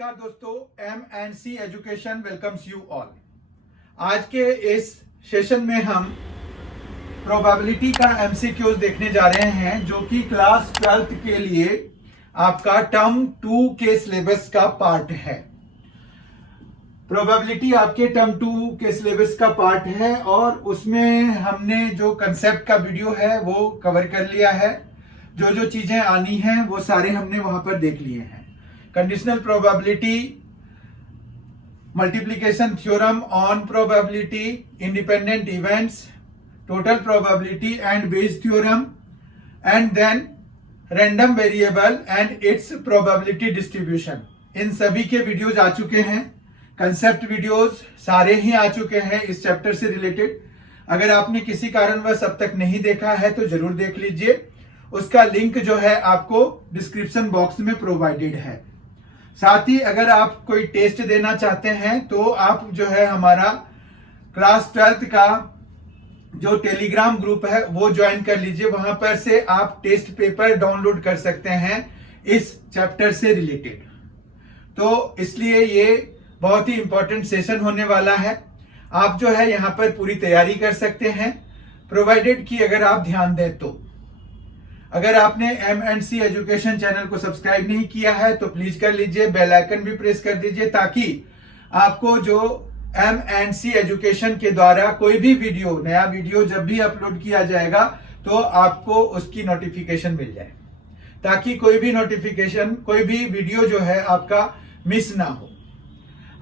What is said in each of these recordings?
नमस्कार दोस्तों, M&C education welcomes you all. आज के इस सेशन में हम प्रोबेबिलिटी का MCQs देखने जा रहे हैं, जो कि क्लास 12th के लिए आपका टर्म 2 के सिलेबस का पार्ट है। प्रोबेबिलिटी आपके टर्म 2 के सिलेबस का पार्ट है और उसमें हमने जो कंसेप्ट का वीडियो है वो कवर कर लिया है। जो जो चीजें आनी हैं वो सारे हमने वहां पर देख लिए हैं। Conditional probability, multiplication theorem on probability, independent events, total probability and Bayes theorem, and then random variable and its probability distribution. इन सभी के वीडियोज आ चुके हैं। कंसेप्ट वीडियोज सारे ही आ चुके हैं इस चैप्टर से रिलेटेड। अगर आपने किसी कारणवश अब तक नहीं देखा है तो जरूर देख लीजिए। उसका लिंक जो है आपको डिस्क्रिप्शन बॉक्स में प्रोवाइडेड है। साथ ही अगर आप कोई टेस्ट देना चाहते हैं तो आप जो है हमारा क्लास 12th का जो टेलीग्राम ग्रुप है वो ज्वाइन कर लीजिए। वहां पर से आप टेस्ट पेपर डाउनलोड कर सकते हैं इस चैप्टर से रिलेटेड। तो इसलिए ये बहुत ही इंपॉर्टेंट सेशन होने वाला है। आप जो है यहाँ पर पूरी तैयारी कर सकते हैं, प्रोवाइडेड कि अगर आप ध्यान दें तो। अगर आपने M&C एजुकेशन चैनल को सब्सक्राइब नहीं किया है तो प्लीज कर लीजिए, बेल आइकन भी प्रेस कर दीजिए, ताकि आपको जो M&C एजुकेशन के द्वारा कोई भी वीडियो, नया वीडियो जब भी अपलोड किया जाएगा तो आपको उसकी नोटिफिकेशन मिल जाए, ताकि कोई भी नोटिफिकेशन, कोई भी वीडियो जो है आपका मिस ना हो।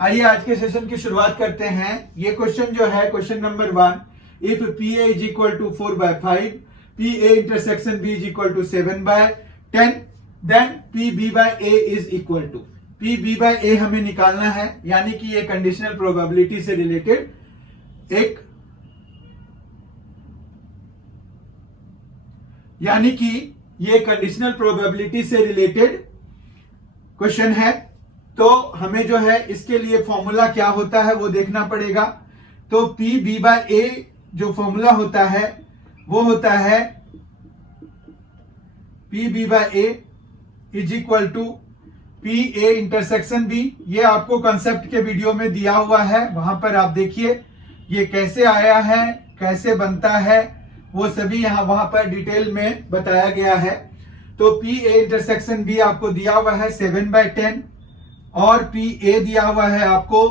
आइए आज के सेशन की शुरुआत करते हैं। ये क्वेश्चन जो है question number 1, if PA is equal to 4/5, PA intersection B is equal to 7/10, then PB by A is equal to, PB by A हमें निकालना है। यानी कि ये कंडीशनल प्रोबेबिलिटी से रिलेटेड क्वेश्चन है। तो हमें जो है इसके लिए फॉर्मूला क्या होता है वो देखना पड़ेगा। तो PB by A जो फॉर्मूला होता है वो होता है PB by A is equal to PA intersection B। ये आपको कंसेप्ट के वीडियो में दिया हुआ है, वहां पर आप देखिए ये कैसे आया है, कैसे बनता है, वो सभी वहां पर डिटेल में बताया गया है। तो PA इंटरसेक्शन B आपको दिया हुआ है 7/10 और PA दिया हुआ है आपको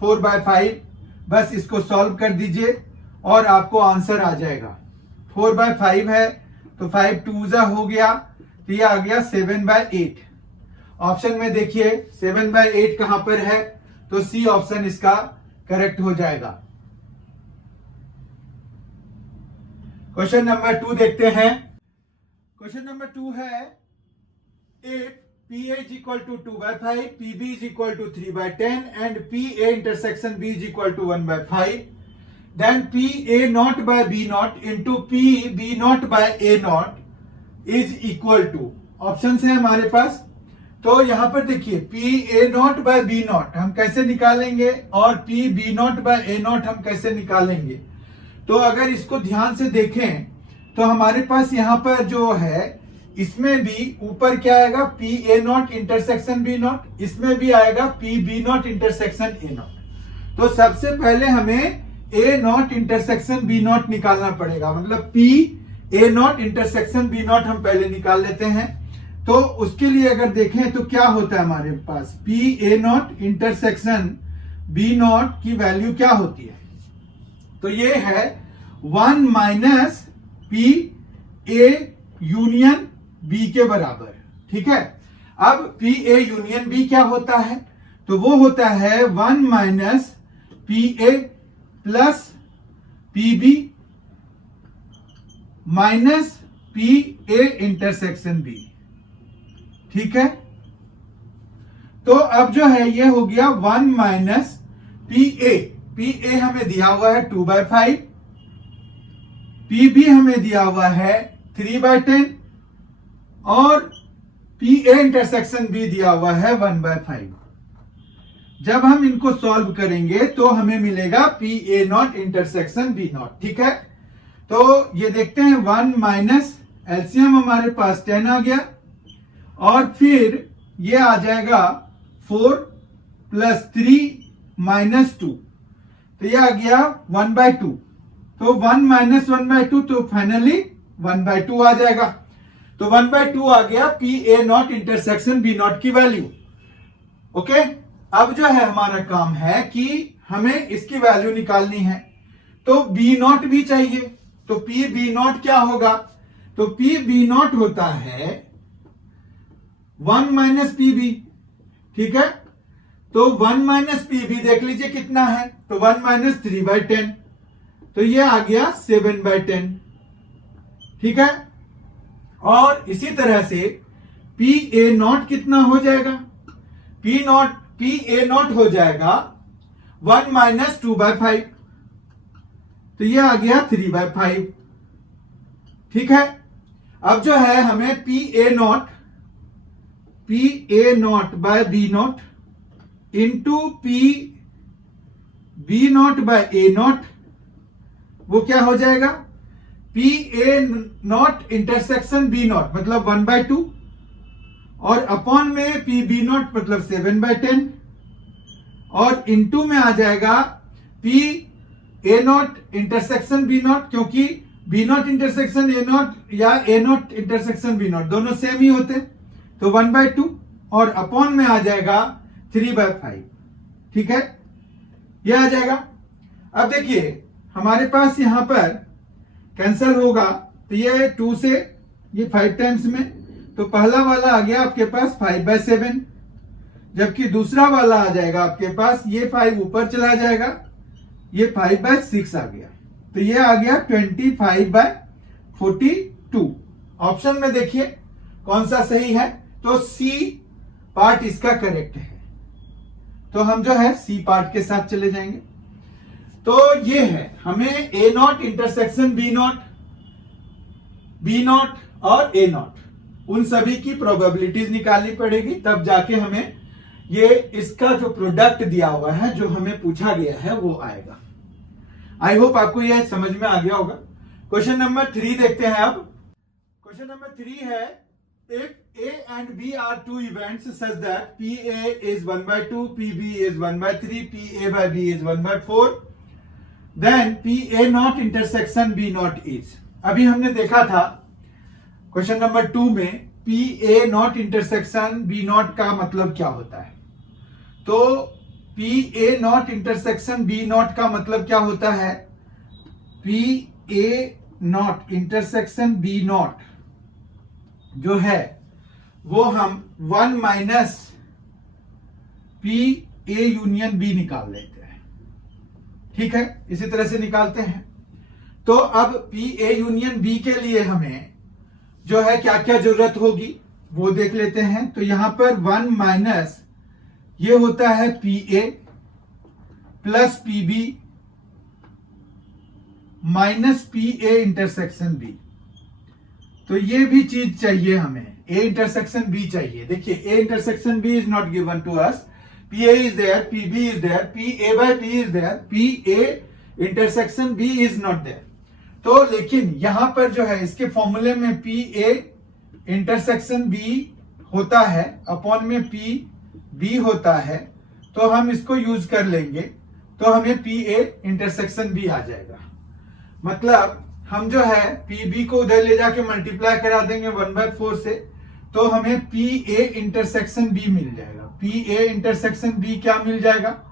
4/5। बस इसको सॉल्व कर दीजिए और आपको आंसर आ जाएगा। 4/5 है तो 5 2 हो गया, तो ये आ गया 7/8। ऑप्शन में देखिए 7/8 कहां पर है, तो सी ऑप्शन इसका करेक्ट हो जाएगा। क्वेश्चन नंबर 2 देखते हैं। क्वेश्चन नंबर 2 है, if PA is equal to 2/5, PB is equal to 3/10 and PA intersection B is equal to 1/5, then PA naught by B naught into PB naught by A naught is equal to, option है हमारे पास। तो यहां पर देखिए PA naught by B naught हम कैसे निकालेंगे और PB naught by A naught हम कैसे निकालेंगे। तो अगर इसको ध्यान से देखें तो हमारे पास यहां पर जो है इसमें भी ऊपर क्या आएगा, PA naught intersection B naught, इसमें भी आएगा PB naught intersection A naught। तो सबसे पहले हमें A naught intersection B naught निकालना पड़ेगा, मतलब PA naught intersection B naught हम पहले निकाल लेते हैं। तो उसके लिए अगर देखें तो क्या होता है हमारे पास, PA naught intersection B naught की वैल्यू क्या होती है, तो ये है 1 माइनस PA यूनियन B के बराबर। ठीक है। अब PA यूनियन B क्या होता है, तो वो होता है 1 minus PA plus PB minus PA intersection B। ठीक है। तो अब जो है ये हो गया 1 माइनस PA हमें दिया हुआ है 2/5, PB हमें दिया हुआ है 3/10 और PA इंटरसेक्शन B दिया हुआ है 1/5। जब हम इनको सॉल्व करेंगे तो हमें मिलेगा PA naught intersection B naught। ठीक है। तो ये देखते हैं 1 माइनस एलसीएम हमारे पास 10 आ गया और फिर ये आ जाएगा 4 प्लस 3 माइनस 2, तो ये आ गया 1/2। तो 1 माइनस 1/2, तो फाइनली 1/2 आ जाएगा। तो 1/2 आ गया P A not intersection B not की वैल्यू। ओके, अब जो है हमारा काम है कि हमें इसकी वैल्यू निकालनी है। तो बी नॉट भी चाहिए, तो पी बी नॉट क्या होगा? तो पी बी नॉट होता है 1 माइनस पी बी। ठीक है, तो 1 माइनस पी बी देख लीजिए कितना है, तो 1 माइनस 3/10, तो ये आ गया 7/10। ठीक है, और इसी तरह से पी ए नॉट कितना हो जाएगा? पी ए नॉट हो जाएगा 1 माइनस 2/5, तो ये आ गया 3/5। ठीक है, अब जो है हमें P A not by B not into P B not by A not, वो क्या हो जाएगा? P A not intersection B not मतलब 1/2, और अपॉन में पी बी नॉट मतलब 7/10, और इंटू में आ जाएगा P A not intersection B not, क्योंकि B not intersection A not या A not intersection B not दोनों सेम ही होते, तो 1/2, और अपॉन में आ जाएगा 3/5। ठीक है, ये आ जाएगा। अब देखिए हमारे पास यहां पर कैंसल होगा, तो ये 2 से ये 5 टाइम्स में, तो पहला वाला आ गया आपके पास 5/7, जबकि दूसरा वाला आ जाएगा आपके पास, ये 5 ऊपर चला जाएगा, ये 5/6 आ गया, तो ये आ गया 25/42। ऑप्शन में देखिए कौन सा सही है, तो सी पार्ट इसका करेक्ट है। तो हम जो है सी पार्ट के साथ चले जाएंगे। तो ये है, हमें ए नॉट इंटरसेक्शन बी नॉट और ए नॉट, उन सभी की प्रोबेबिलिटीज निकालनी पड़ेगी, तब जाके हमें ये इसका जो प्रोडक्ट दिया हुआ है, जो हमें पूछा गया है, वो आएगा। आई होप आपको यह समझ में आ गया होगा। क्वेश्चन नंबर 3 देखते हैं अब। क्वेश्चन नंबर 3 है, if A and B are two events such that PA is 1/2, PB is 1/3, PA by B is 1/4, then PA not intersection B not is। अभी हमने देखा था क्वेश्चन नंबर 2 में PA not intersection B not का मतलब क्या होता है। तो PA not intersection B not का मतलब क्या होता है? PA not intersection B not जो है वो हम 1 minus P A union B निकाल लेते हैं। ठीक है, इसी तरह से निकालते हैं। तो अब पी ए यूनियन बी के लिए हमें जो है क्या क्या जरूरत होगी वो देख लेते हैं। तो यहां पर 1 माइनस ये होता है P A plus P B minus P A intersection B, तो ये भी चीज चाहिए हमें, ए इंटरसेक्शन बी चाहिए। देखिए A intersection B is not given to us, P A is there, P B is there, P A by P is there, P A intersection B is not there. तो लेकिन यहां पर जो है इसके फॉर्मूले में पी ए इंटरसेक्शन बी होता है, अपॉन में पी बी होता है, तो हम इसको यूज कर लेंगे, तो हमें पी ए इंटरसेक्शन बी आ जाएगा। मतलब हम जो है पी बी को उधर ले जाके मल्टीप्लाई करा देंगे 1/4 से, तो हमें पी ए इंटरसेक्शन बी मिल जाएगा। पी ए इंटरसेक्शन बी क्या मिल जाएगा?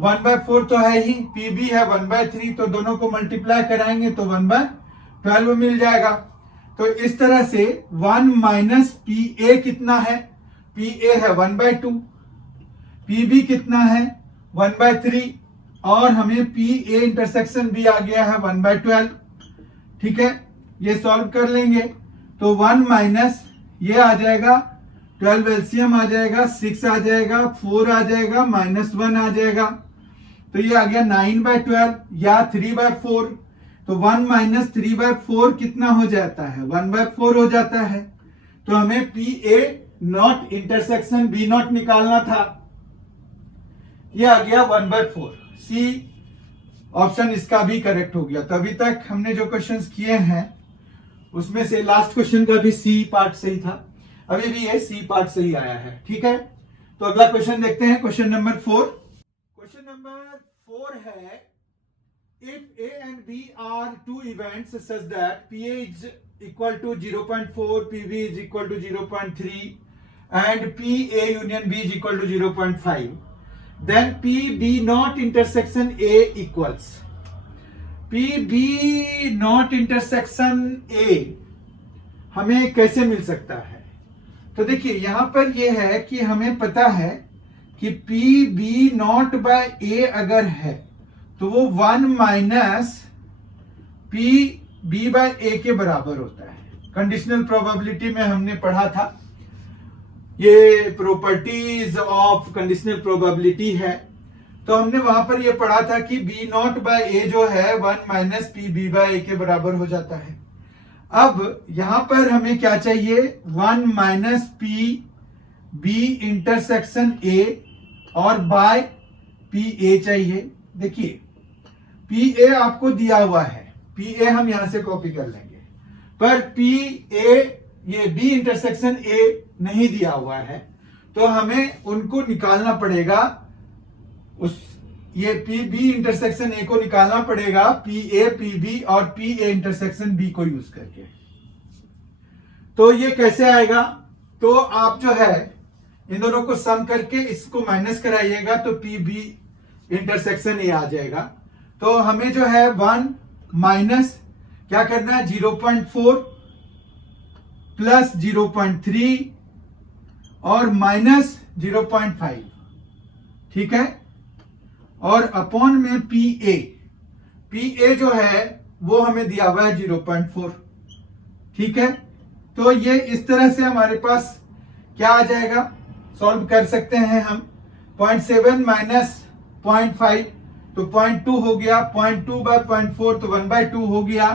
1/4 तो है ही, पी बी है 1/3, तो दोनों को मल्टीप्लाई कराएंगे तो 1/12 मिल जाएगा। तो इस तरह से 1 माइनस पी ए कितना है? पी ए है 1/2, पी बी कितना है 1/3, और हमें पी ए इंटरसेक्शन बी आ गया है 1/12। ठीक है, ये सॉल्व कर लेंगे तो 1 माइनस ये आ जाएगा 12 एलसीएम आ जाएगा, 6 आ जाएगा, 4 आ जाएगा, -1 आ जाएगा, तो ये आ गया 9/12 या 3/4। तो 1 माइनस 3/4 कितना हो जाता है? 1/4 हो जाता है। तो हमें P A not intersection B not निकालना था, ये आ गया 1/4। सी ऑप्शन इसका भी करेक्ट हो गया। तो अभी तक हमने जो क्वेश्चंस किए हैं उसमें से लास्ट क्वेश्चन का भी सी पार्ट सही था, अभी भी ये सी पार्ट सही आया है। ठीक है, तो अगला क्वेश्चन देखते हैं, क्वेश्चन नंबर 4। क्वेश्चन नंबर 4 है, if A and B are two events such that PA is equal to 0.4, PB is equal to 0.3 and PA union B is equal to 0.5, then PB not intersection A equals PB not intersection A हमें कैसे मिल सकता है? तो देखिए यहां पर यह है कि हमें पता है कि PB नॉट बाय A अगर है तो वो 1 माइनस PB बाय A के बराबर होता है। कंडीशनल प्रोबेबिलिटी में हमने पढ़ा था, ये प्रॉपर्टीज ऑफ कंडीशनल प्रोबेबिलिटी है, तो हमने वहां पर ये पढ़ा था कि B नॉट बाय A जो है 1 माइनस PB बाय A के बराबर हो जाता है। अब यहां पर हमें क्या चाहिए, 1 माइनस PB इंटरसेक्शन A और बाय PA चाहिए। देखिए PA आपको दिया हुआ है, PA हम यहां से कॉपी कर लेंगे, पर PA ये B इंटरसेक्शन A नहीं दिया हुआ है, तो हमें उनको निकालना पड़ेगा। ये PB इंटरसेक्शन A को निकालना पड़ेगा PA PB और PA इंटरसेक्शन B को यूज करके। तो ये कैसे आएगा, तो आप जो है इन दोनों को सम करके इसको माइनस कराइएगा तो PB इंटरसेक्शन A आ जाएगा। तो हमें जो है 1 माइनस क्या करना है, 0.4 प्लस 0.3 और माइनस 0.5, ठीक है, और अपॉन में PA जो है वो हमें दिया हुआ है 0.4, ठीक है। तो ये इस तरह से हमारे पास क्या आ जाएगा, सॉल्व कर सकते हैं हम। 0.7 माइनस 0.5 तो 0.2 हो गया, 0.2 बाय 0.4 तो 1/2 हो गया।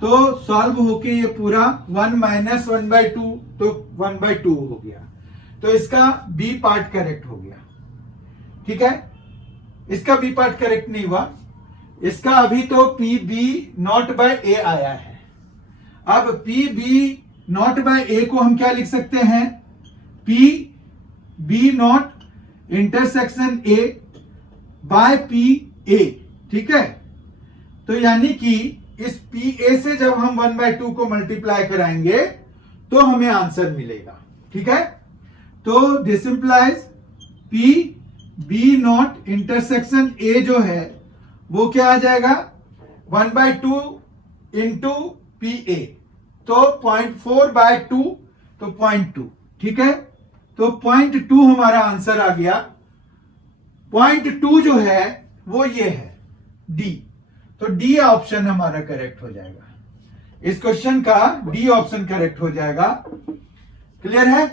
तो सॉल्व होके ये पूरा 1 माइनस 1/2 तो 1/2 हो गया। तो इसका बी पार्ट करेक्ट हो गया, ठीक है। इसका बी पार्ट करेक्ट नहीं हुआ, इसका अभी तो PB नॉट बाय A आया है। अब PB नॉट बाय A को हम क्या लिख सकते हैं, PB not intersection A by PA, ठीक है। तो यानी कि इस PA से जब हम 1/2 को मल्टीप्लाई कराएंगे तो हमें आंसर मिलेगा, ठीक है। तो this implies PB not intersection A जो है वो क्या आ जाएगा, 1/2 इंटू PA, तो 0.4/2 तो 0.2, ठीक है। तो 0.2 हमारा आंसर आ गया। 0.2 जो है वो ये है D, तो D ऑप्शन हमारा करेक्ट हो जाएगा। इस क्वेश्चन का D ऑप्शन करेक्ट हो जाएगा। क्लियर है?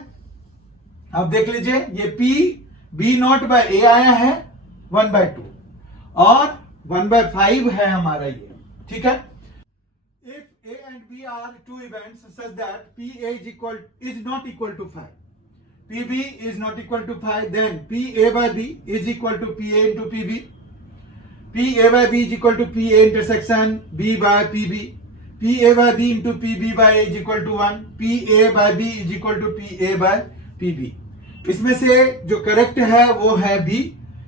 अब देख लीजिए, ये PB नॉट बाय A आया है 1/2 और 1/5 है हमारा ये, ठीक है। If A and B are two events such that PA is not equal to 5, PB is not equal to 5, then PA by B is equal to PA into PB, PA by B is equal to PA intersection B by PB, PA by B into PB by A is equal to 1, PA by B is equal to PA by PB। इसमें से जो correct है वो है B,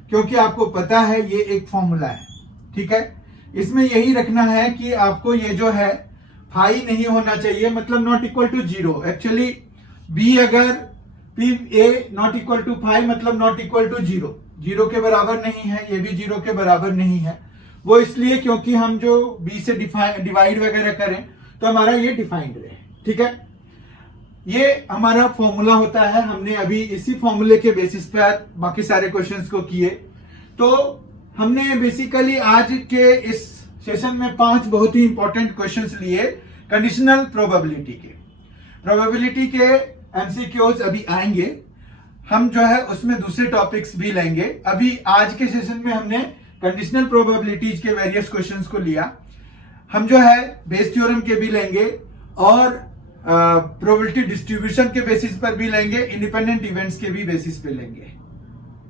क्योंकि आपको पता है ये एक फॉर्मूला है, ठीक है। इसमें यही रखना है कि आपको ये जो है फाई नहीं होना चाहिए, मतलब not equal to 0। Actually B अगर PA नॉट इक्वल टू 5 मतलब नॉट इक्वल टू 0, 0 के बराबर नहीं है, ये भी 0 के बराबर नहीं है। वो इसलिए क्योंकि हम जो B से डिवाइड वगैरह करें तो हमारा ये डिफाइंड रहे, ठीक है। ये हमारा फॉर्मूला होता है। हमने अभी इसी फॉर्मूले के बेसिस पर बाकी सारे क्वेश्चंस को किए। तो हमने बेसिकली आज के इस सेशन में 5 बहुत ही इंपॉर्टेंट क्वेश्चंस लिए कंडीशनल प्रोबेबिलिटी के। प्रोबेबिलिटी के एमसीक्यूज अभी आएंगे, हम जो है उसमें दूसरे टॉपिक्स भी लेंगे। अभी आज के सेशन में हमने कंडीशनल प्रोबेबिलिटीज के वेरियस क्वेश्चंस को लिया। हम जो है बेस थ्योरम के भी लेंगे और प्रोबेबिलिटी डिस्ट्रीब्यूशन के बेसिस पर भी लेंगे, इंडिपेंडेंट इवेंट्स के भी बेसिस पे लेंगे।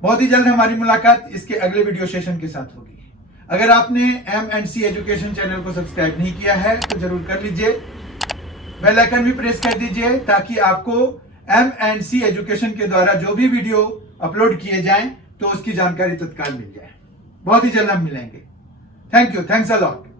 बहुत ही जल्द हमारी मुलाकात इसके अगले वीडियो सेशन के साथ होगी। अगर आपने M&C एजुकेशन चैनल को सब्सक्राइब नहीं किया है तो जरूर कर लीजिए, बेल आइकन भी प्रेस कर दीजिए ताकि आपको M&C एजुकेशन के द्वारा जो भी वीडियो अपलोड किए जाएं तो उसकी जानकारी तत्काल मिल जाए। बहुत ही जल्द हम मिलेंगे। Thank you, thanks a lot.